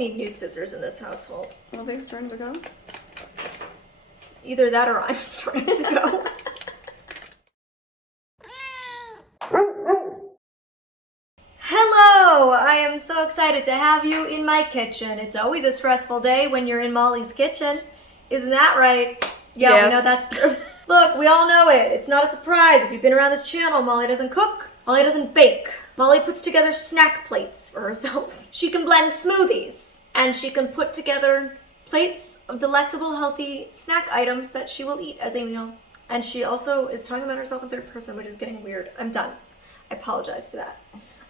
need new scissors in this household. Are they starting to go? Either that or I'm starting to go. Hello! I am so excited to have you in my kitchen. It's always a stressful day when you're in Molly's kitchen. Isn't that right? Yeah, yes. We know that's true. Look, we all know it. It's not a surprise. If you've been around this channel, Molly doesn't cook. Molly doesn't bake. Molly puts together snack plates for herself. She can blend smoothies. And she can put together plates of delectable, healthy snack items that she will eat as a meal. And she also is talking about herself in third person, which is getting weird. I'm done. I apologize for that.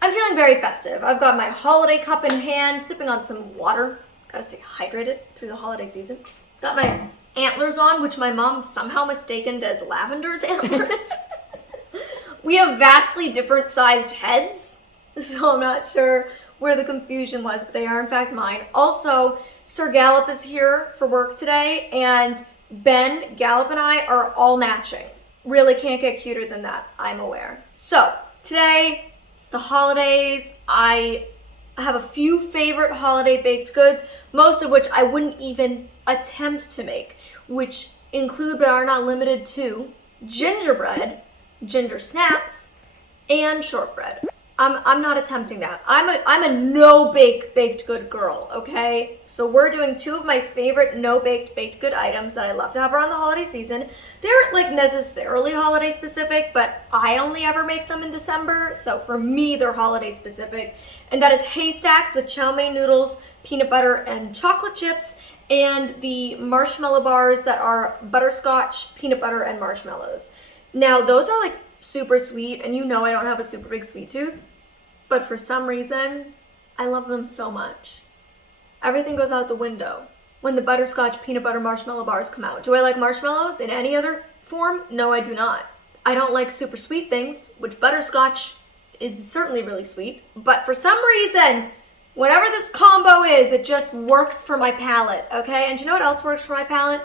I'm feeling very festive. I've got my holiday cup in hand, sipping on some water. Gotta stay hydrated through the holiday season. Got my antlers on, which my mom somehow mistaken as lavender's antlers. We have vastly different sized heads, so I'm not sure where the confusion was, but they are in fact mine. Also, Sir Gallop is here for work today, and Ben, Gallop, and I are all matching. Really can't get cuter than that, I'm aware. So, today, it's the holidays. I have a few favorite holiday baked goods, most of which I wouldn't even attempt to make, which include but are not limited to gingerbread, ginger snaps, and shortbread. I'm not attempting that. I'm a no-bake baked good girl, okay? So we're doing two of my favorite no-baked baked good items that I love to have around the holiday season. They aren't like necessarily holiday specific, but I only ever make them in December, so for me they're holiday specific. And that is haystacks with chow mein noodles, peanut butter, and chocolate chips, and the marshmallow bars that are butterscotch, peanut butter, and marshmallows. Now those are like super sweet, and you know I don't have a super big sweet tooth. But for some reason, I love them so much. Everything goes out the window when the butterscotch peanut butter marshmallow bars come out. Do I like marshmallows in any other form? No, I do not. I don't like super sweet things, which butterscotch is certainly really sweet. But for some reason, whatever this combo is, it just works for my palate, okay? And you know what else works for my palate?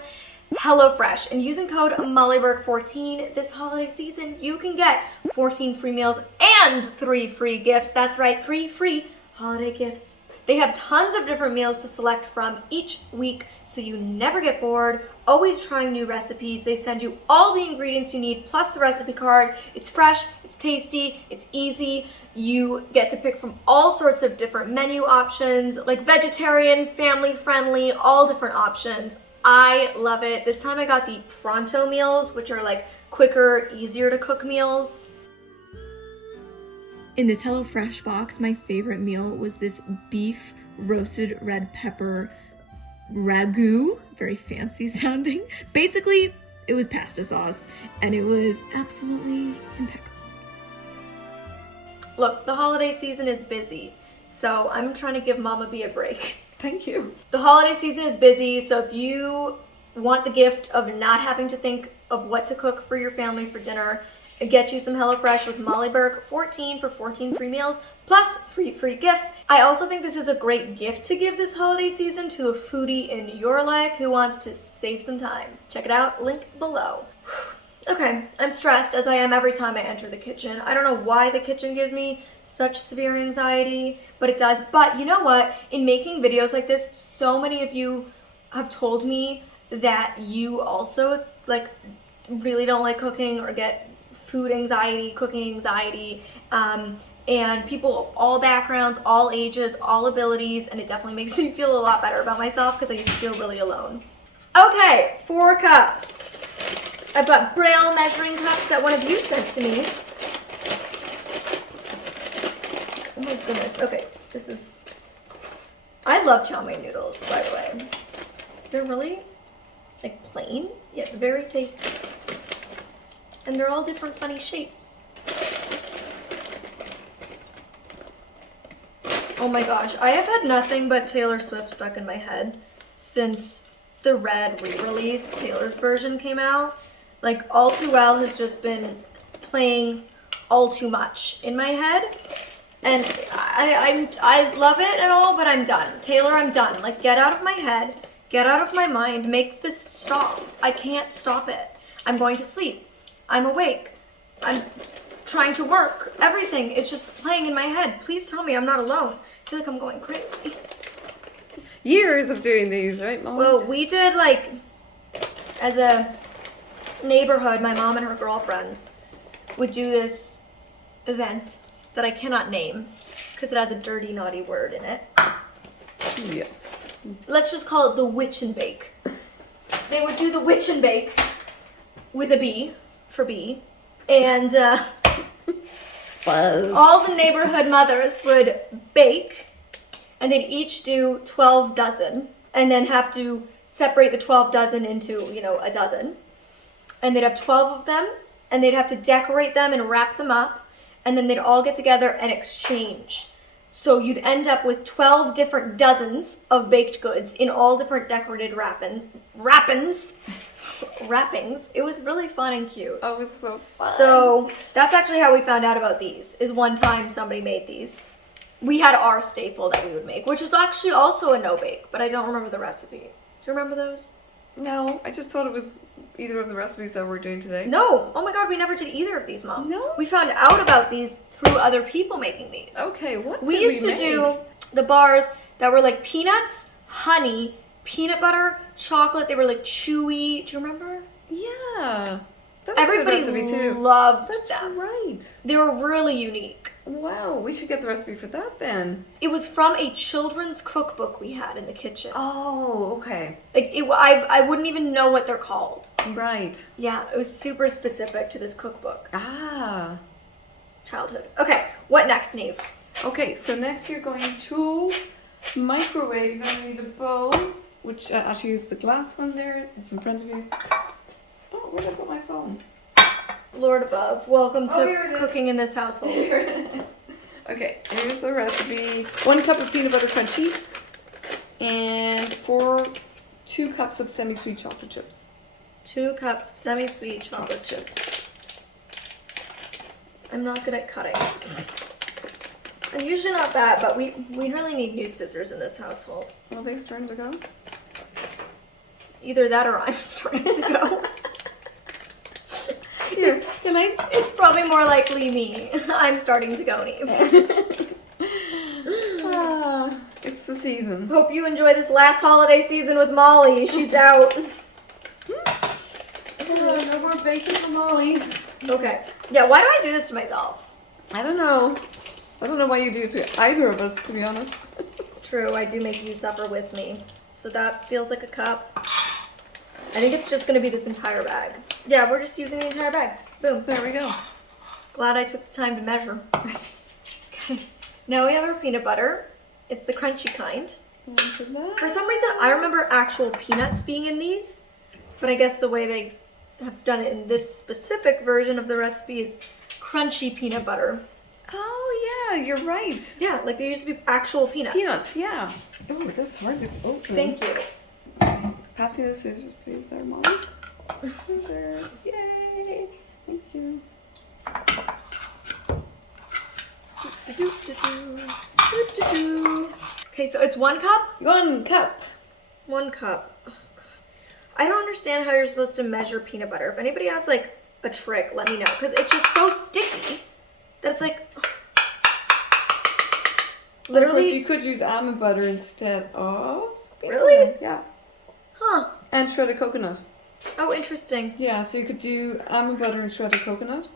HelloFresh. And using code Mollyberg14 this holiday season, you can get 14 free meals and 3 free gifts. That's right, 3 free holiday gifts. They have tons of different meals to select from each week, so you never get bored, always trying new recipes. They send you all the ingredients you need, plus the recipe card. It's fresh, it's tasty, it's easy. You get to pick from all sorts of different menu options, like vegetarian, family-friendly, all different options. I love it. This time I got the pronto meals, which are like quicker, easier to cook meals. In this HelloFresh box, my favorite meal was this beef roasted red pepper ragu. Very fancy sounding. Basically, it was pasta sauce, and it was absolutely impeccable. Look, the holiday season is busy, so I'm trying to give Mama B a break. Thank you. The holiday season is busy, so if you want the gift of not having to think of what to cook for your family for dinner, get you some HelloFresh with Mollyberg14 for 14 free meals, plus 3 free gifts. I also think this is a great gift to give this holiday season to a foodie in your life who wants to save some time. Check it out, link below. Okay, I'm stressed as I am every time I enter the kitchen. I don't know why the kitchen gives me such severe anxiety, but it does. But you know what? In making videos like this, so many of you have told me that you also like really don't like cooking or get food anxiety, cooking anxiety, and people of all backgrounds, all ages, all abilities, and it definitely makes me feel a lot better about myself because I used to feel really alone. Okay, 4 cups. I've got Braille measuring cups that one of you sent to me. Oh my goodness. Okay, this is... I love chow mein noodles, by the way. They're really, like, plain, yet very tasty. And they're all different funny shapes. Oh my gosh, I have had nothing but Taylor Swift stuck in my head since the Red re-release, Taylor's version, came out. Like, All Too Well has just been playing all too much in my head. And I love it and all, but I'm done. Taylor, I'm done. Like, get out of my head, get out of my mind, make this stop. I can't stop it. I'm going to sleep. I'm awake. I'm trying to work. Everything is just playing in my head. Please tell me I'm not alone. I feel like I'm going crazy. years of doing these, right, Mom? Well, we did like, as a neighborhood, my mom and her girlfriends would do this event that I cannot name because it has a dirty, naughty word in it. Yes. Let's just call it the witch and bake. They would do the witch and bake with a B for B, and all the neighborhood mothers would bake, and they'd each do 12 dozen, and then have to separate the 12 dozen into, you know, a dozen. And they'd have 12 of them, and they'd have to decorate them and wrap them up, and then they'd all get together and exchange. So you'd end up with 12 different dozens of baked goods in all different decorated wrappings. It was really fun and cute. Oh, it's so fun. So that's actually how we found out about these, is one time somebody made these. We had our staple that we would make, which was actually also a no-bake, but I don't remember the recipe. Do you remember those? No, I just thought it was either of the recipes that we're doing today. No. Oh my god, we never did either of these, Mom. No? We found out about these through other people making these. Okay, what We used to do the bars that were like peanuts, honey, peanut butter, chocolate. They were like chewy. Do you remember? Yeah. That was Everybody a good recipe too. loved That's them. right. They were really unique. Wow, we should get the recipe for that then. It was from a children's cookbook we had in the kitchen. Oh, okay. Like I wouldn't even know what they're called. Right. Yeah, it was super specific to this cookbook. Ah. Childhood. Okay, what next, Neve? Okay, so next you're going to microwave. You're going to need a bowl, which actually is the glass one there. It's in front of you. Oh, where did I put my phone? Lord above, welcome Oh, to here it is. cooking in this household. Okay, here's the recipe. 1 cup of peanut butter crunchy and 2 cups of semi-sweet chocolate chips. 2 cups of semi-sweet chocolate chips. I'm not good at cutting. I'm usually not bad, but we really need new scissors in this household. Are they starting to go? Either that or I'm starting to go. Here, can I? It's probably more likely me. I'm starting to go, Neve. It's the season. Hope you enjoy this last holiday season with Molly. She's out. No more bacon for Molly. Okay. Yeah, why do I do this to myself? I don't know. I don't know why you do it to either of us, to be honest. It's true, I do make you suffer with me. So that feels like a cup. I think it's just gonna be this entire bag. Yeah, we're just using the entire bag. Boom. There we go. Glad I took the time to measure. Okay. Now we have our peanut butter. It's the crunchy kind. For some reason, I remember actual peanuts being in these, but I guess the way they have done it in this specific version of the recipe is crunchy peanut butter. Oh yeah, you're right. Yeah, like there used to be actual peanuts. Peanuts, yeah. Oh, that's hard to open. Thank you. Pass me the scissors, please, there, Molly. Scissors. Yay. Thank you. Okay, so it's 1 cup? 1 cup. 1 cup. Oh, God. I don't understand how you're supposed to measure peanut butter. If anybody has like a trick, let me know. Because it's just so sticky that it's like... Literally... You could use almond butter instead of... Really? Yeah. Huh. And shredded coconut. Oh, interesting. Yeah, so you could do almond butter and shredded coconut.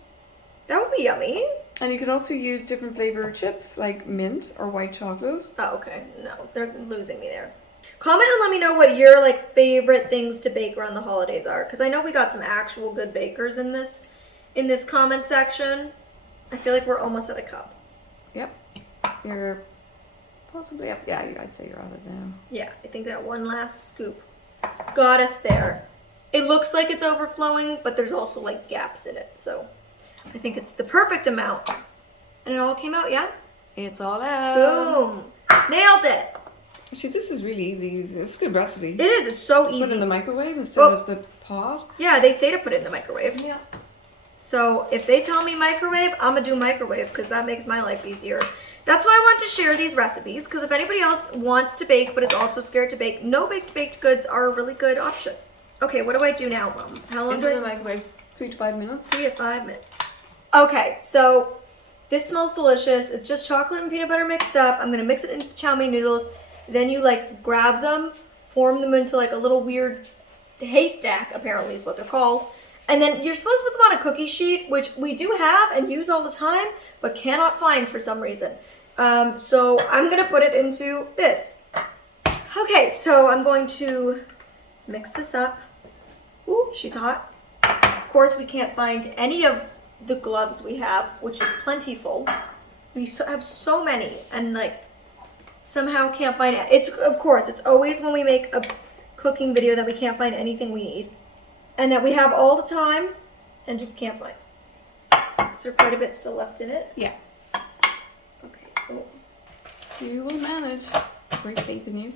That would be yummy. And you could also use different flavored chips like mint or white chocolate. Oh, okay. No, they're losing me there. Comment and let me know what your like favorite things to bake around the holidays are, because I know we got some actual good bakers in this comment section. I feel like we're almost at a cup. Yep. You're possibly up. Yeah, I'd say you're at it now. Yeah, I think that one last scoop got us there. It looks like it's overflowing, but there's also like gaps in it, so I think it's the perfect amount. And it all came out, yeah? It's all out. Boom! Nailed it! Actually, this is really easy. It's a good recipe. It is, it's so easy. Put it in the microwave instead of the pot. Yeah, they say to put it in the microwave. Yeah. So if they tell me microwave, I'm gonna do microwave because that makes my life easier. That's why I want to share these recipes, because if anybody else wants to bake but is also scared to bake, no baked goods are a really good option. Okay, what do I do now, Mom? How long Into do the microwave, 3 to 5 minutes. 3 to 5 minutes. Okay, so this smells delicious. It's just chocolate and peanut butter mixed up. I'm gonna mix it into the chow mein noodles. Then you like grab them, form them into like a little weird haystack, apparently is what they're called. And then you're supposed to put them on a cookie sheet, which we do have and use all the time, but cannot find for some reason. So I'm gonna put it into this. Okay, so I'm going to mix this up. Ooh, she's hot. Of course, we can't find any of the gloves we have, which is plentiful. We have so many, and like somehow can't find it. It's always when we make a cooking video that we can't find anything we need, and that we have all the time, and just can't find. Is there quite a bit still left in it? Yeah. Okay. Cool. You will manage. Great faith in you.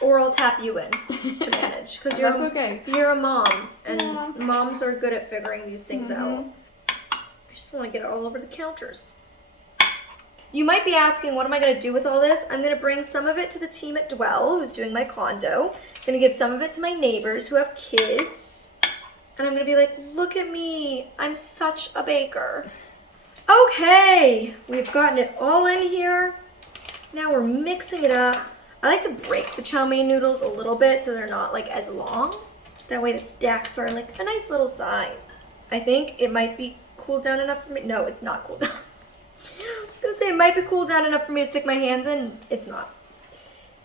Or I'll tap you in to manage, because That's okay. You're a mom, and Yeah. moms are good at figuring these things out. I just want to get it all over the counters. You might be asking, what am I going to do with all this? I'm going to bring some of it to the team at Dwell, who's doing my condo. I'm going to give some of it to my neighbors who have kids. And I'm going to be like, look at me. I'm such a baker. Okay, we've gotten it all in here. Now we're mixing it up. I like to break the chow mein noodles a little bit so they're not like as long. That way the stacks are like a nice little size. I think it might be cooled down enough for me. No, it's not cooled down. I was gonna say it might be cooled down enough for me to stick my hands in. It's not.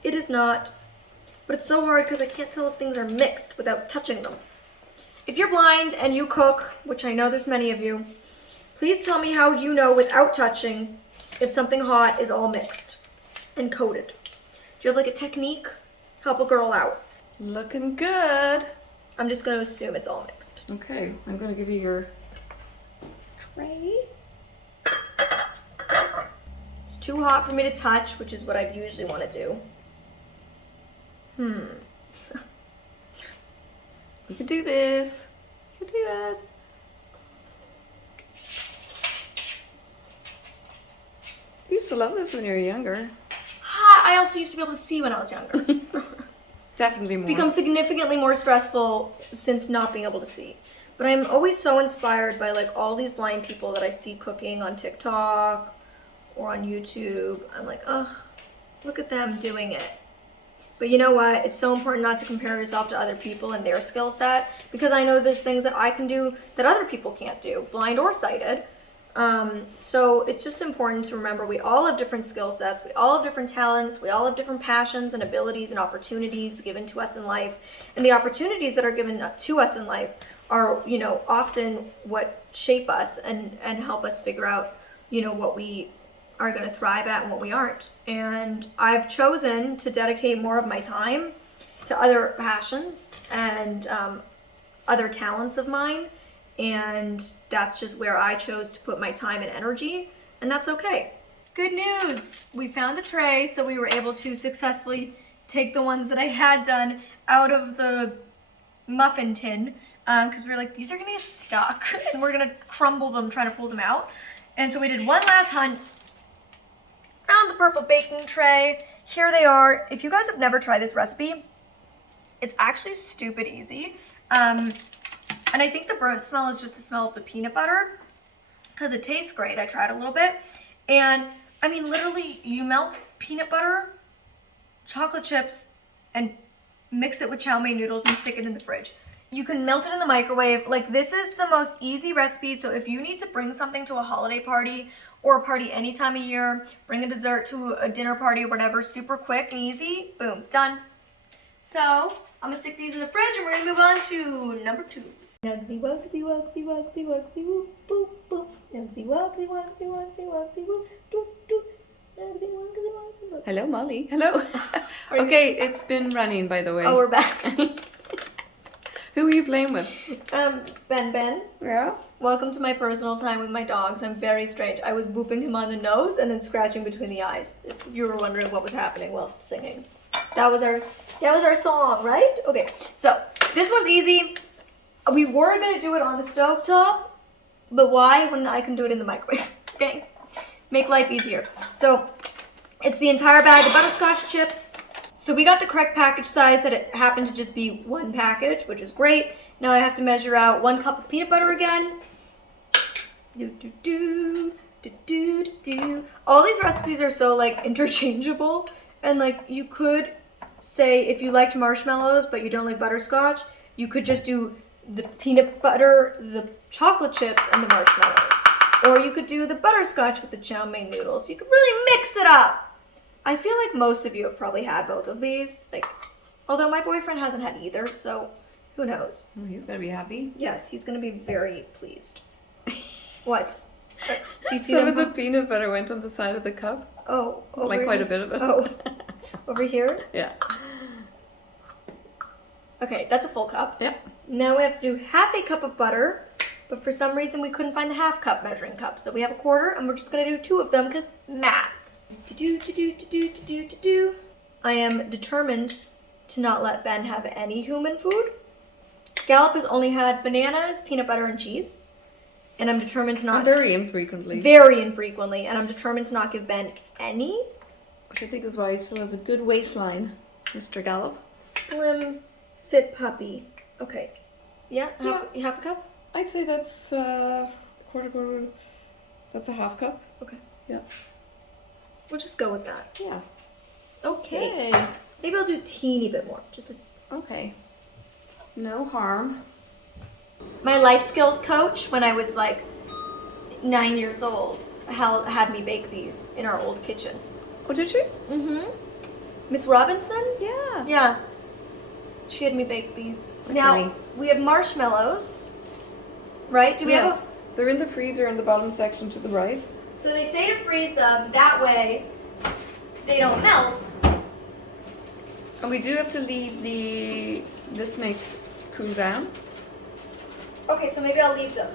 It is not. But it's so hard because I can't tell if things are mixed without touching them. If you're blind and you cook, which I know there's many of you, please tell me how you know without touching if something hot is all mixed and coated. Do you have like a technique? Help a girl out. Looking good. I'm just going to assume it's all mixed. Okay, I'm going to give you your Tray. It's too hot for me to touch, which is what I usually want to do. You can do this. You can do that. You used to love this when you were younger. I also used to be able to see when I was younger. Definitely more. It's become significantly more stressful since not being able to see. But I'm always so inspired by like all these blind people that I see cooking on TikTok or on YouTube. I'm like, ugh, look at them doing it. But you know what? It's so important not to compare yourself to other people and their skill set, because I know there's things that I can do that other people can't do, blind or sighted. So it's just important to remember we all have different skill sets, we all have different talents, we all have different passions and abilities and opportunities given to us in life. And the opportunities that are given to us in life are, you know, often what shape us and help us figure out, you know, what we are going to thrive at and what we aren't. And I've chosen to dedicate more of my time to other passions and other talents of mine. And that's just where I chose to put my time and energy, and that's okay. Good news! We found the tray, so we were able to successfully take the ones that I had done out of the muffin tin, because we were like, these are gonna get stuck, and we're gonna crumble them trying to pull them out. And so we did one last hunt, found the purple baking tray. Here they are. If you guys have never tried this recipe, it's actually stupid easy. And I think the burnt smell is just the smell of the peanut butter, because it tastes great. I tried a little bit. And I mean, literally, you melt peanut butter, chocolate chips, and mix it with chow mein noodles and stick it in the fridge. You can melt it in the microwave. Like, this is the most easy recipe. So if you need to bring something to a holiday party or a party any time of year, bring a dessert to a dinner party or whatever, super quick and easy, boom, done. So I'm gonna stick these in the fridge and we're gonna move on to number 2. Nugsy wugsy wugsy wugsy wugsy woo boop boop. Nugsy wugsy wugsy wugsy wugsy woo doop doop. Nugsy wugsy wugsy wugsy. Hello, Molly. Hello. Okay, it's been running, by the way. Oh, we're back. Who are you playing with? Ben. Yeah. Welcome to my personal time with my dogs. I'm very strange. I was booping him on the nose and then scratching between the eyes. If you were wondering what was happening whilst singing. That was our song, right? Okay, so this one's easy. We were gonna do it on the stovetop, but why when I can do it in the microwave? Okay, make life easier. So it's the entire bag of butterscotch chips. So we got the correct package size, that it happened to just be one package, which is great. Now I have to measure out 1 cup of peanut butter again. All these recipes are so like interchangeable, and like you could say if you liked marshmallows but you don't like butterscotch, you could just do the peanut butter, the chocolate chips, and the marshmallows. Or you could do the butterscotch with the chow mein noodles. You could really mix it up. I feel like most of you have probably had both of these. Like, although my boyfriend hasn't had either, so who knows? Oh, he's gonna be happy. Yes, he's gonna be very pleased. What? Do you see Some them? of the peanut butter went on the side of the cup. Oh, Like quite a bit of it. Oh, over here? Yeah. Okay, that's a full cup. Yeah. Now we have to do half a cup of butter, but for some reason we couldn't find the half cup measuring cup. So we have a quarter, and we're just gonna do 2 of them because math. I am determined to not let Ben have any human food. Gallup has only had bananas, peanut butter, and cheese. And I'm determined to not... Very infrequently. Very infrequently. And I'm determined to not give Ben any. Which I think is why he still has a good waistline, Mr. Gallup. Slim, fit puppy. Okay. Yeah? Half a cup? I'd say that's quarter. That's a half cup. Okay. Yeah. We'll just go with that. Yeah. Okay. Hey. Maybe I'll do a teeny bit more. Just a... Okay. No harm. My life skills coach, when I was like 9 years old, had me bake these in our old kitchen. Oh, did you? Mm-hmm. Miss Robinson? Yeah. Yeah. She had me bake these. Now, Really? we have marshmallows, right? Do we have a... They're in the freezer in the bottom section to the right. So they say to freeze them, that way they don't melt. And we do have to leave this mix cool down. Okay, so maybe I'll leave them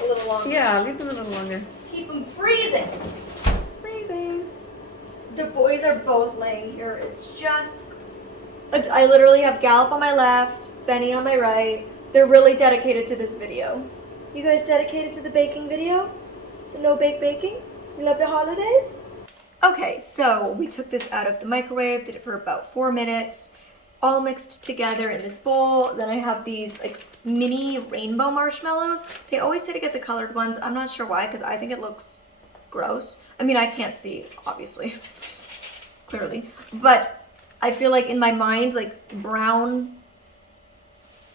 a little longer. Yeah, leave them a little longer. Keep them freezing. Freezing. The boys are both laying here. It's just... I literally have Gallup on my left, Benny on my right. They're really dedicated to this video. You guys dedicated to the baking video? The no-bake baking? You love the holidays? Okay, so we took this out of the microwave, did it for about 4 minutes, all mixed together in this bowl. Then I have these like mini rainbow marshmallows. They always say to get the colored ones. I'm not sure why, because I think it looks gross. I mean, I can't see, obviously, clearly. But I feel like in my mind, like brown,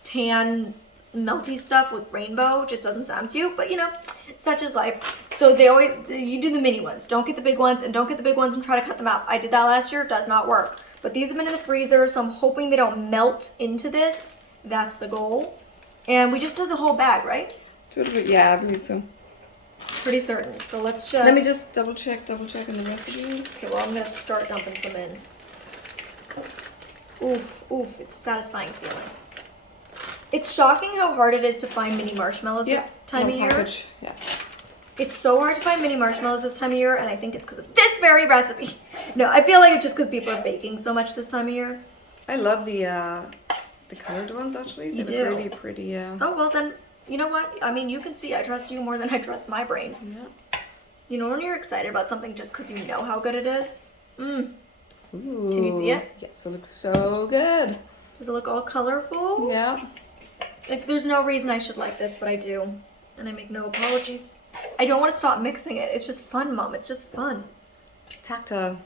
tan, melty stuff with rainbow just doesn't sound cute, but you know, such is life. So you do the mini ones. Don't get the big ones, and don't get the big ones and try to cut them out. I did that last year, does not work. But these have been in the freezer, so I'm hoping they don't melt into this. That's the goal. And we just did the whole bag, right? Yeah, I believe so. Pretty certain. So let's just... Let me just double check on the recipe. Okay, well, I'm gonna start dumping some in. Oof, oof, it's a satisfying feeling. It's shocking how hard it is to find mini marshmallows this time of year. Package. Yeah. It's so hard to find mini marshmallows this time of year, and I think it's because of this very recipe. No, I feel like it's just because people are baking so much this time of year. I love the colored ones, actually. You They're do? really pretty. Oh, well then, you know what? I mean, you can see I trust you more than I trust my brain. Yeah. You know when you're excited about something just because you know how good it is? Ooh. Can you see it? Yes, it looks so good. Does it look all colorful? Yeah. Like, there's no reason I should like this, but I do. And I make no apologies. I don't want to stop mixing it. It's just fun, Mom. It's just fun. Tactile.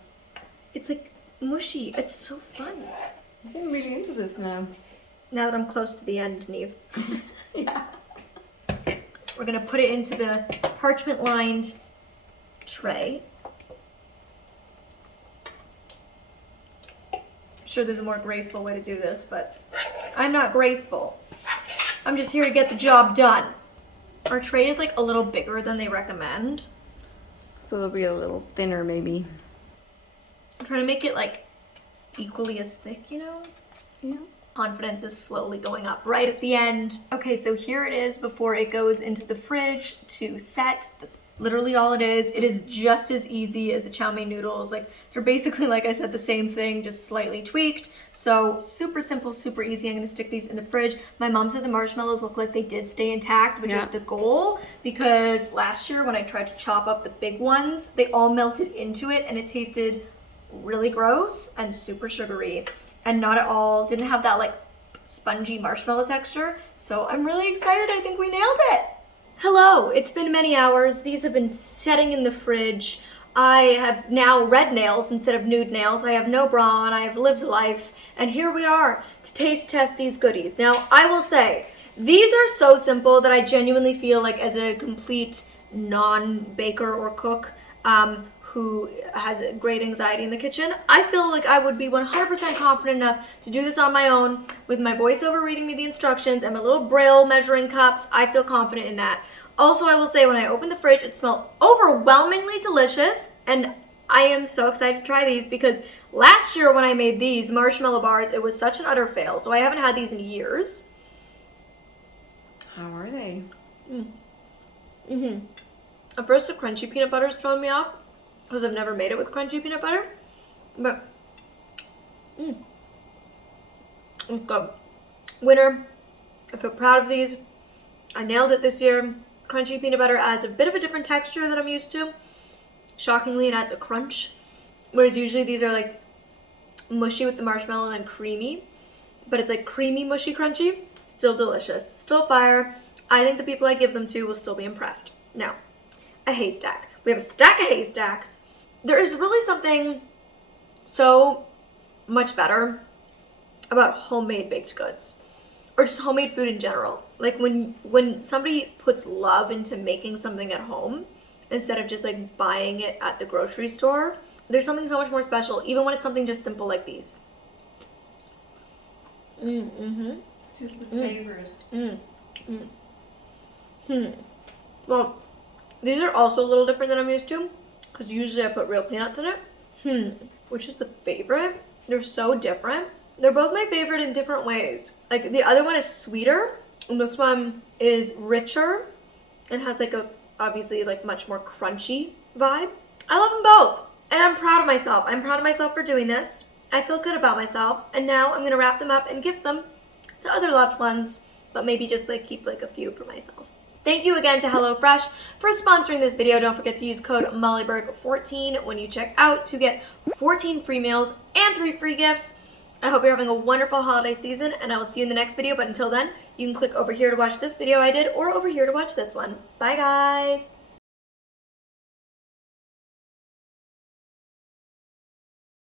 It's like mushy. It's so fun. I'm getting really into this now. Now that I'm close to the end, Neve. Yeah. We're going to put it into the parchment-lined tray. I'm sure there's a more graceful way to do this, but I'm not graceful. I'm just here to get the job done. Our tray is like a little bigger than they recommend. So they'll be a little thinner, maybe. I'm trying to make it like equally as thick, you know? Yeah. Confidence is slowly going up right at the end. Okay, so here it is before it goes into the fridge to set. That's literally all it is. It is just as easy as the chow mein noodles. Like, they're basically, like I said, the same thing, just slightly tweaked. So super simple, super easy. I'm gonna stick these in the fridge. My mom said the marshmallows look like they did stay intact, which is the goal, because last year when I tried to chop up the big ones, they all melted into it and it tasted really gross and super sugary. And not at all, didn't have that like spongy marshmallow texture. So I'm really excited. I think we nailed it. Hello, it's been many hours. These have been setting in the fridge. I have now red nails instead of nude nails. I have no bra on. I have lived life. And here we are to taste test these goodies. Now, I will say, these are so simple that I genuinely feel like as a complete non-baker or cook who has great anxiety in the kitchen, I feel like I would be 100% confident enough to do this on my own with my voiceover reading me the instructions and my little Braille measuring cups. I feel confident in that. Also, I will say when I opened the fridge, it smelled overwhelmingly delicious, and I am so excited to try these because last year when I made these marshmallow bars, it was such an utter fail, so I haven't had these in years. How are they? At first, the crunchy peanut butter is throwing me off because I've never made it with crunchy peanut butter, but it's good. Winner. I feel proud of these. I nailed it this year. Crunchy peanut butter adds a bit of a different texture than I'm used to. Shockingly, it adds a crunch, whereas usually these are like mushy with the marshmallow and then creamy, but it's like creamy, mushy, crunchy. Still delicious. Still fire. I think the people I give them to will still be impressed. Now, a haystack. We have a stack of haystacks. There is really something so much better about homemade baked goods or just homemade food in general. Like when somebody puts love into making something at home instead of just like buying it at the grocery store, there's something so much more special, even when it's something just simple like these. Just the favorite. Well, these are also a little different than I'm used to because usually I put real peanuts in it. Which is the favorite? They're so different. They're both my favorite in different ways. Like the other one is sweeter and this one is richer and has like a obviously like much more crunchy vibe. I love them both and I'm proud of myself. I'm proud of myself for doing this. I feel good about myself and now I'm gonna wrap them up and gift them to other loved ones, but maybe just like keep like a few for myself. Thank you again to HelloFresh for sponsoring this video. Don't forget to use code MollyBurke14 when you check out to get 14 free meals and 3 free gifts. I hope you're having a wonderful holiday season and I will see you in the next video. But until then, you can click over here to watch this video I did or over here to watch this one. Bye guys.